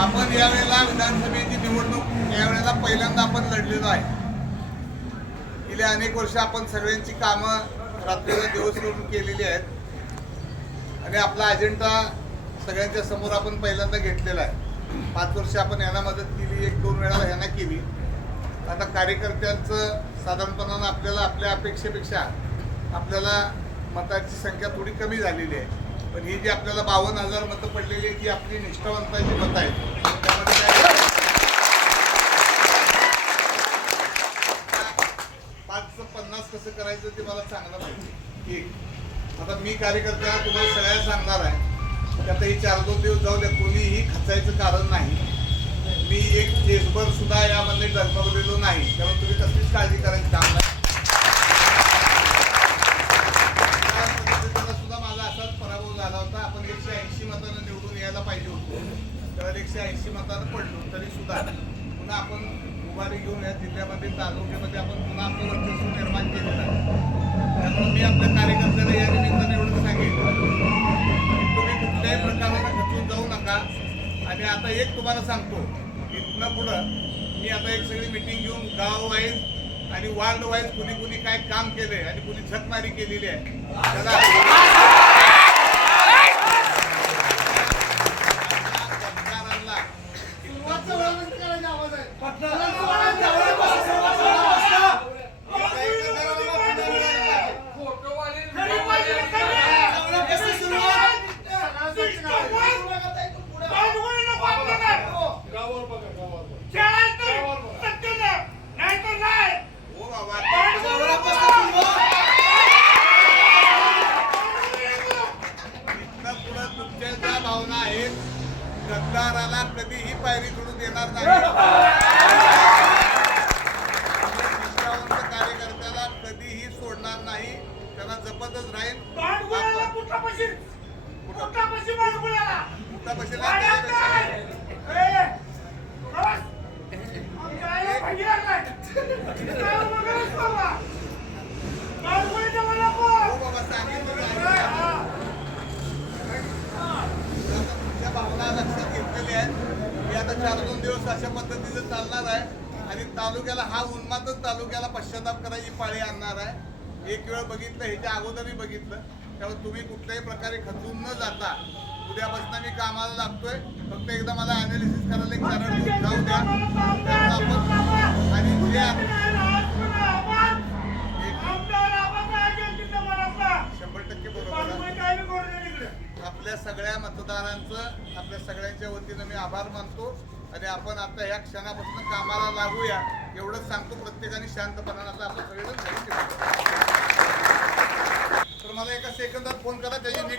आपण यावेळेला विधानसभेची निवडणूक यावेळेला पहिल्यांदा आपण लढलेलो आहे. गेली अनेक वर्ष आपण सगळ्यांची कामं रात्रीला दिवस करून केलेली आहेत. आणि आपला अजेंडा सगळ्यांच्या समोर आपण पहिल्यांदा घेतलेला आहे. पाच वर्ष आपण यांना मदत केली एक दोन वेळा यांना केली. आता कार्यकर्त्यांचं साधारणपणानं आपल्याला आपल्या अपेक्षेपेक्षा आपल्याला मतांची संख्या थोडी कमी झालेली आहे. पण ही जी आपल्याला बावन्न हजार मतं पडलेली आहे ती आपली निष्ठावंतांची मतं आहेत. पाच पाचचं पन्नास कसं करायचं ते मला चांगलं माहिती एक आता मी कार्यकर्त्याला तुम्हाला सगळ्या सांगणार आहे. की आता ही चार दोन दिवस जाऊ द्या कोणीही खचायचं कारण नाही. मी एक केसभर सुद्धा यामध्ये डगमगलेलो नाही. त्यामुळे तुम्ही कसलीच काळजी करायची काम नाही त्या पद्धतीनं सुद्धा माझा असाच पराभव झाला होता आपण एकशे ऐंशी मतांना निवडून यायला पाहिजे होते तर एकशे ऐंशी मतांना पडलो तरी सुद्धा. पुन्हा आपण उभारी घेऊन या जिल्ह्यामध्ये तालुक्यामध्ये आपण पुन्हा आपलं वर्चस्व निर्माण केलेलं आहे. त्यामुळे मी आपल्या कार्यकर्त्यांना या निमित्ताने एवढं सांगेन की तुम्ही कुठल्याही प्रकाराने खचून जाऊ नका. आणि आता एक तुम्हाला सांगतो इथनं पुढं मी आता एक सगळी मिटिंग घेऊन गाव वाईज आणि वार्ड वाईज कुणी कुणी काय काम केलंय आणि कुणी झकमारी केलेली आहे त्याला मतदारांना इथनं हो बाबा इथनं पुढं तुमच्या ज्या भावना आहेत गद्दाराला कधीही पायरी सोडून देणार नाही. निष्ठावंत कार्यकर्त्याला कधीही सोडणार नाही. त्यांना जपतच राहील. कुठं बसेल हो बाबा सांगितलं नाही. तुमच्या भावना लक्षात घेतलेल्या आहेत मी आता चार दोन दिवस अशा पद्धतीचं चालणार आहे. आणि तालुक्याला हा उन्मादच तालुक्याला पश्चाताप करायची पाळी आणणार आहे. एक वेळ बघितलं ह्याच्या अगोदरही बघितलं. त्यामुळे तुम्ही कुठल्याही प्रकारे खचून न जाता उद्यापासून मी कामाला लागतोय. फक्त एकदा मला अनालिसिस करायला एक कारण जाऊ द्या. आणि शंभर टक्के बरोबर आपल्या सगळ्या मतदारांचं आपल्या सगळ्यांच्या वतीनं मी आभार मानतो. आणि आपण आता या क्षणापासून कामाला लागूया. एवढंच सांगतो प्रत्येकाने शांतपणानं आता आपण सगळेजण तर मला एका सेकंदात फोन करा त्याची नीट